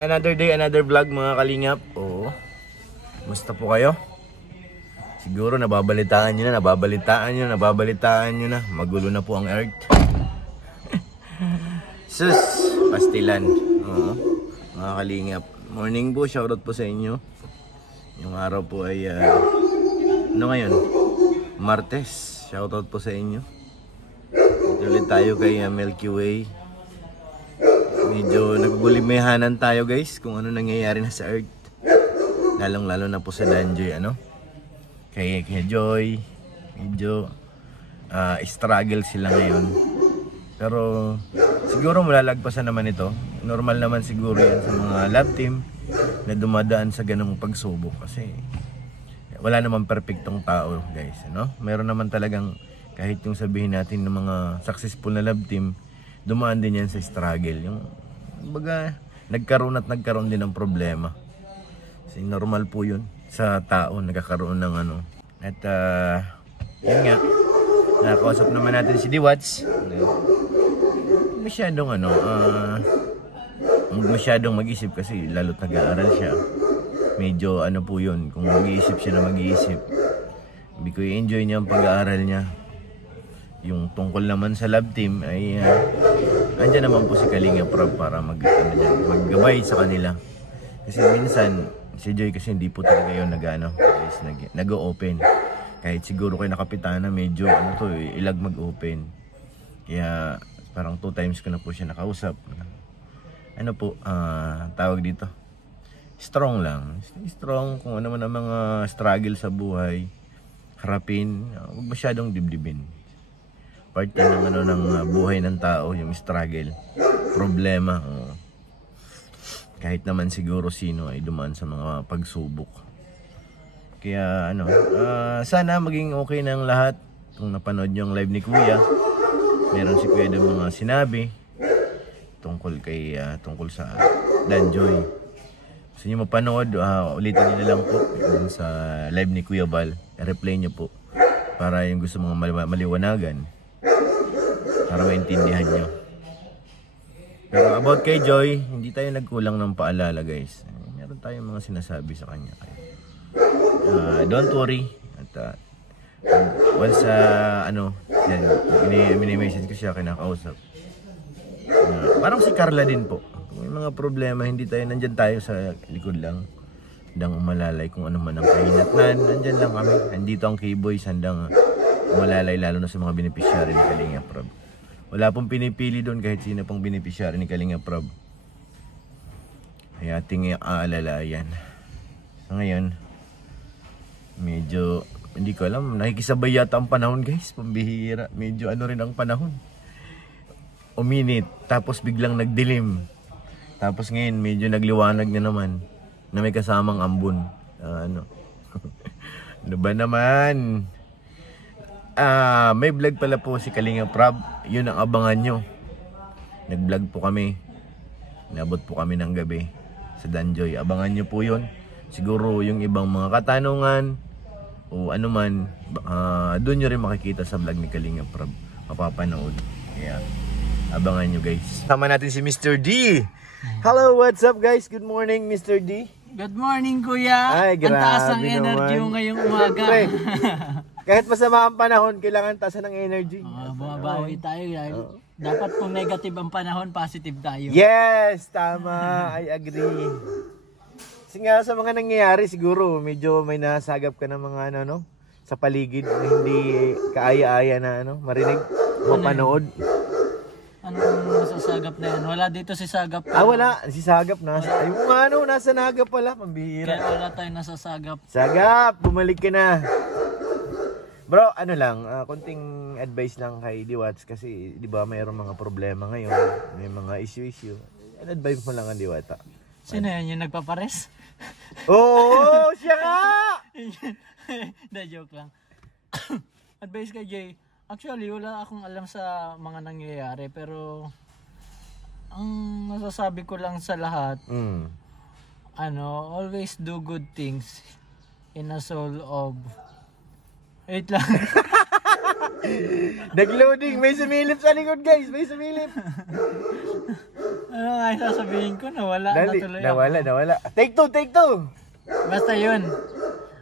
Another day, another vlog mga kalingap. Oo. Musta po kayo? Siguro nababalitaan nyo na. Magulo na po ang earth. Sus, pastilan. Oo. Mga kalingap. Morning po, shoutout po sa inyo. Yung araw po ay, ano ngayon? Martes. Shoutout po sa inyo. Ito ulit tayo kay Milky Way. Medyo nagugulimehanan tayo guys kung ano nangyayari na sa earth. Lalong-lalo na po sa Danjoy, ano? Kay Joy, medyo struggle sila ngayon. Pero siguro malalagpasan naman ito. Normal naman siguro yan sa mga lab team na dumadaan sa ganung pagsubok. Kasi wala naman perfectong tao guys, ano? Meron naman talagang kahit yung sabihin natin ng mga successful na lab team, dumaan din yan sa struggle. Yung baga, nagkaroon din ng problema. Kasi normal po yun sa tao, nagkakaroon ng ano. At yun nga, nakakausap naman natin si Diwats. Masyadong masyadong mag-isip kasi lalo't nag-aaral siya. Medyo ano po yun, kung mag-iisip siya na mag-iisip, hindi ko i-enjoy niya ang pag-aaral niya. Yung tungkol naman sa lab team ay andyan naman po si Kalinga Prab para maggabay sa kanila. Kasi minsan si Joy kasi hindi po talaga yun nag-open. Kahit siguro kay nakapitana medyo ilag mag-open. Kaya parang 2 times ko na po siya nakausap. Ano po, tawag dito, strong lang. Strong kung ano man ang mga struggle sa buhay, harapin, huwag masyadong dibdibin. Part yan ng buhay ng tao, yung struggle, problema. Kahit naman siguro sino ay dumaan sa mga pagsubok. Kaya sana maging okay ng lahat. Kung napanood yung live ni Kuya, meron si Kuya ng mga sinabi tungkol sa Danjoy. Gusto nyo mapanood, ulitin nyo na lang po sa live ni Kuya Val. I-replay nyo po para yung gusto mga maliwanagan, para maintindihan nyo. Pero about kay Joy, hindi tayo nagkulang ng paalala guys. Meron tayong mga sinasabi sa kanya. Don't worry. At once mini-message ko siya, kinakausap. Parang si Carla din po. Kung may mga problema, hindi tayo, nandyan tayo sa likod lang. Handang umalalay kung ano man ang kahinatnan. Nandyan lang kami. Andito ang K-Boys, handang umalalay lalo na sa mga beneficiary ni Kalinga Prab. Wala pong pinipili doon kahit sino pong beneficiary ni Kalinga Prab. Ay ating aalalayan. So ngayon, medyo, hindi ko alam, nakikisabay yata ang panahon guys. Pambihira. Medyo rin ang panahon. Uminit, tapos biglang nagdilim. Tapos ngayon, medyo nagliwanag na naman na may kasamang ambon. Ano ba naman? May vlog pala po si Kalinga Prab. Yun ang abangan nyo. Nag-vlog po kami. Inabot po kami ng gabi sa Danjoy. Abangan nyo po yun. Siguro yung ibang mga katanungan o ano man, doon nyo rin makikita sa vlog ni Kalinga Prab. Mapapanood. Kaya abangan nyo guys. Sama natin si Mr. D. Hello, what's up guys? Good morning Mr. D. Good morning kuya. Ay, grabe. Ang taas ng energy mo ngayong umaga. Kahit masama ang panahon, kailangan taasan ng energy. Bumabawi tayo. Dapat kung negative ang panahon, positive tayo. Yes, tama. I agree. Kasi nga sa mga nangyayari, siguro medyo may nasagap ka ng mga sa paligid na hindi kaaya-aya na marinig, mapanood. Anong masasagap na yan? Wala dito si Sagap. Wala. Si Sagap nasa. Ayun nga nasa Naga pala. Pambihira. Kaya wala tayong nasasagap. Sagap, bumalik ka na. Bro, konting advice lang kay Diwats kasi di ba mayroong mga problema ngayon, may mga issue. Advice mo lang ang Diwata. Sino yan yung nagpapares? Oo, siya nga! Da joke lang. Advice kay Jay. Actually, wala akong alam sa mga nangyayari pero ang masasabi ko lang sa lahat, always do good things in a soul of... Wait lang. Nag-loading. May sumilip sa likod, guys. May sumilip. Ano nga yung sasabihin ko? Nawala na Dali. tuloy Nawala. Take two. Basta yun.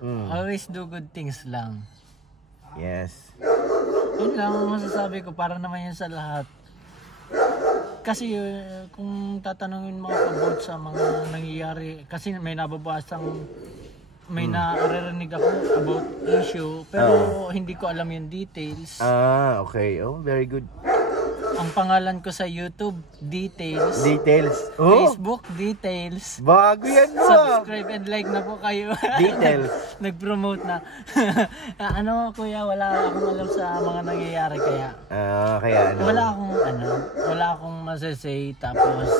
Mm. Always do good things lang. Yes. Yun lang ang masasabi ko para naman yun sa lahat. Kasi kung tatanungin mo about sa mga nangyayari, kasi may nababasang, may naririnig ako about issue, pero hindi ko alam yung details. Ah, okay. Oh, very good. Ang pangalan ko sa YouTube, Details. Details. Oh, Facebook, Details. bago yan mo. Subscribe and like na po kayo. Details. Nag-promote na. Ano kuya, wala akong alam sa mga nangyayari kaya. Kaya ano. Wala akong masasay. Tapos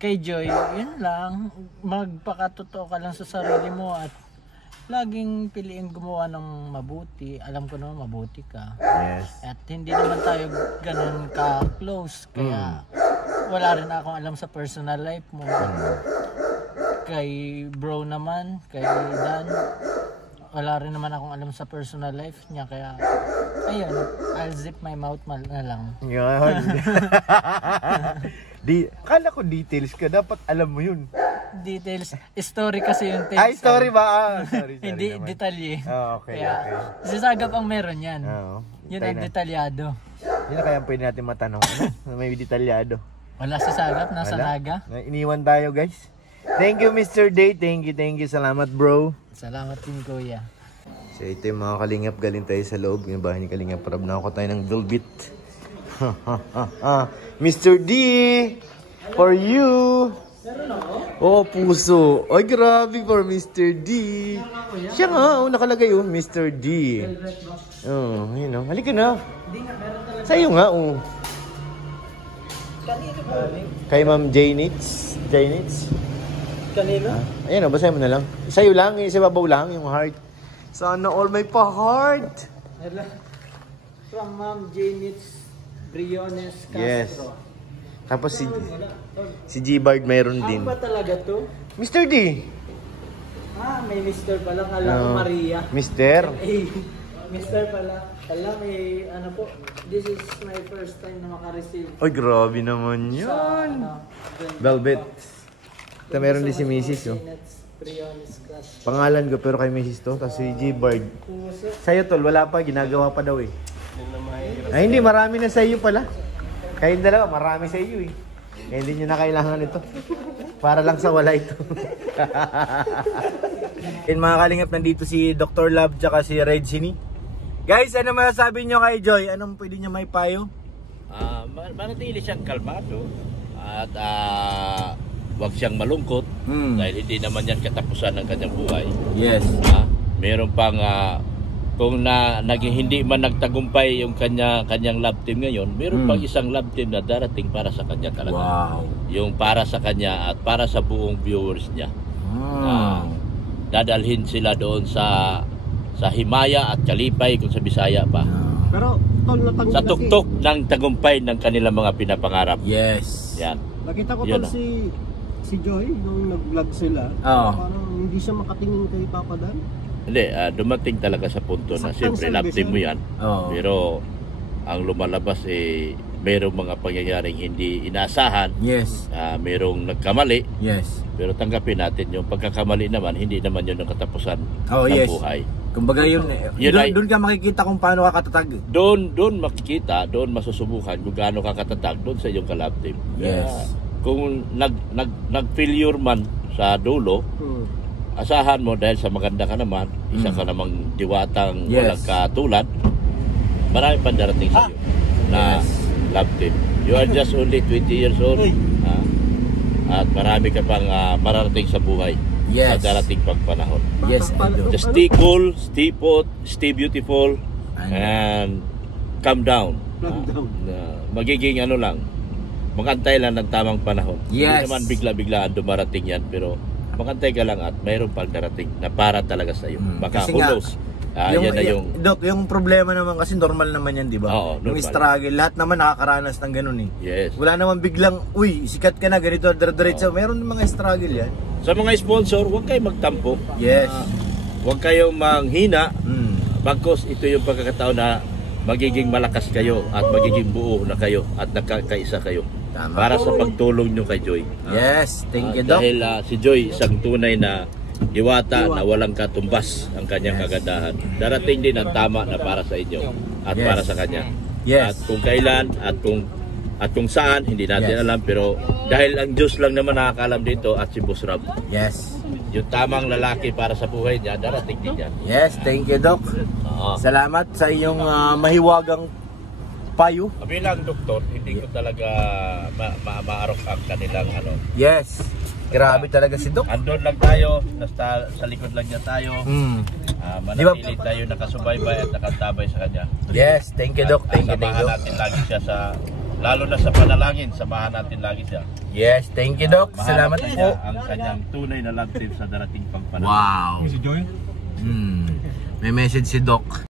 kay Joy, yun lang. Magpakatotoo ka lang sa sarili mo at laging piliin gumawa ng mabuti. Alam ko naman mabuti ka. Yes. At hindi naman tayo ganun ka-close. Kaya wala rin akong alam sa personal life mo. Kay bro naman, kay Dan, wala rin naman akong alam sa personal life niya. Kaya, ayun, I'll zip my mouth na lang. Yan. Kala ko details ka. Dapat alam mo yun. Details. Story kasi yung text. Ay, story ba? Sorry Hindi naman. detalye. Okay, Kaya, okay. si Sagap ang meron yan. Oo. Yun ang detalyado. Yun na kaya pwede natin matanong. Ano? May detalyado. Wala si Sagap, nasa Wala. Naga. Iniwan tayo, guys. Thank you, Mr. Day. Thank you. Salamat, bro. Salamat din, kuya. So, ito yung mga kalingap. Galing tayo sa loob. Yung bahay ni Kalingap. Parab na ako tayo ng velvet. Mr. D! For you! Oh, puso. Ay, grabe for Mr. D. Siya nga, nakalagay oh, Mr. D. Oh, yun oh. Halika na. Sa'yo nga, oh. Kay Ma'am Jaynitz. Kanino? Ayan oh, basahin mo na lang. Sa'yo lang, sa babaw lang, yung heart. Sana all may pa-heart. From Ma'am Janitz Briones Castro. Yes. Tapos si G-Bard mayroon din. Ano ba talaga to? Mr. D. May Mr. pala. Kala ko Maria. Mr. Mr. pala. Kala may ano po. This is my first time na makareceive. Ay, grabe naman yun. Velvet. Ito meron din si Mrs. Oh. Briones Castro. Pangalan ko pero kay Mrs. to. Tapos si G-Bard. Sa'yo tol, wala pa. Ginagawa pa daw eh. Ay hindi, marami na sa iyo pala. Kayong dalawa, marami sa iyo eh. Kaya hindi nyo na kailangan ito. Para lang sa wala ito. In mga kalingap, nandito si Dr. Love tsaka si Red Sini. Guys, ano masasabi nyo kay Joy? Anong pwede nyo may payo? Manatili siyang kalmado at wag siyang malungkot dahil hindi naman yan katapusan ng kanyang buhay. Yes. Meron pang kung hindi man nagtagumpay yung kanyang love team ngayon, meron pang isang love team na darating para sa kanya talaga. Wow. Yung para sa kanya at para sa buong viewers niya. Dadalhin sila doon sa Himaya at Kalipay kung sa Bisaya pa. Pero tol, natanggap Sa tuktok ng tagumpay ng kanilang mga pinapangarap. Yes. Yan. Nakita ko Yun tol si Joy nung nag-vlog sila. Oo. Parang hindi siya makatingin kay Papa Dan. Hindi, dumating talaga sa punto na Saktan siyempre sa love team mo yan. Oo. Pero ang lumalabas mayroong mga pangyayaring hindi inaasahan. Yes. Mayroong nagkamali. Yes. Pero tanggapin natin yung pagkakamali naman, hindi naman yun ang katapusan Oh, ng yes. buhay. Kumbaga yun, doon ka makikita kung paano ka katatag. Doon makikita, doon masusubukan kung gaano ka katatag doon sa iyong ka-love team. Yes. Kung nag-failure man sa dulo, asahan mo dahil sa maganda ka naman, isa ka namang diwatang Yes. walang katulad, marami pang darating sa iyo na love team. You are just only 20 years old. At marami ka pang mararating sa buhay. Yes. Sa darating pang panahon. Yes, I do. Just stay cool, stay put, stay beautiful, and calm down. Magiging lang, magantay lang ng tamang panahon. Yes. Hindi naman bigla-biglaan dumarating yan, pero magantay ka lang at mayroon pang darating na para talaga sa iyo. Baka Kasi who nga, knows, yan na yung Dok, yung problema naman kasi normal naman yan, di ba? Oo, Yung normal. struggle, lahat naman nakakaranas ng ganun eh. yes. Wala naman biglang, uy, sikat ka na, ganito, diretso. Meron mga struggle yan. Sa mga sponsor, huwag kayong magtampo. Yes. Huwag kayong manghina. Mm. Bagkos ito yung pagkakataon na magiging malakas kayo at magiging buo na kayo at nagkakaisa kayo. Tama. Para sa pagtulong nyo kay Joy. Yes, thank you, Doc. Dahil si Joy isang tunay na diwata na walang katumbas ang kanyang kagandahan. Darating din ang tama na para sa inyo at Yes. para sa kanya. Yes. At kung kailan at kung saan hindi natin Yes. alam, pero dahil ang Diyos lang naman nakakaalam dito at si Boss Rob, Yes. yung tamang lalaki para sa buhay niya, darating din yan. Yes, thank you, Doc. Oo. Salamat sa iyong mahiwagang payo. Bilang doktor, hindi ko talaga maarok ang kanilang Yes. Grabe talaga si Doc. Andun lang tayo, sa likod lang niya tayo. Manatili Di tayo nakasubaybay at nakatabay sa kanya. Yes, thank you, Doc. Thank you, thank Samahan you. natin lagi siya lalo na sa panalangin, samahan natin lagi siya. Yes, thank you, Doc. Mahanap Salamat niya po. ang kanyang tunay na love team sa darating pang panahon. Wow. May message si Doc.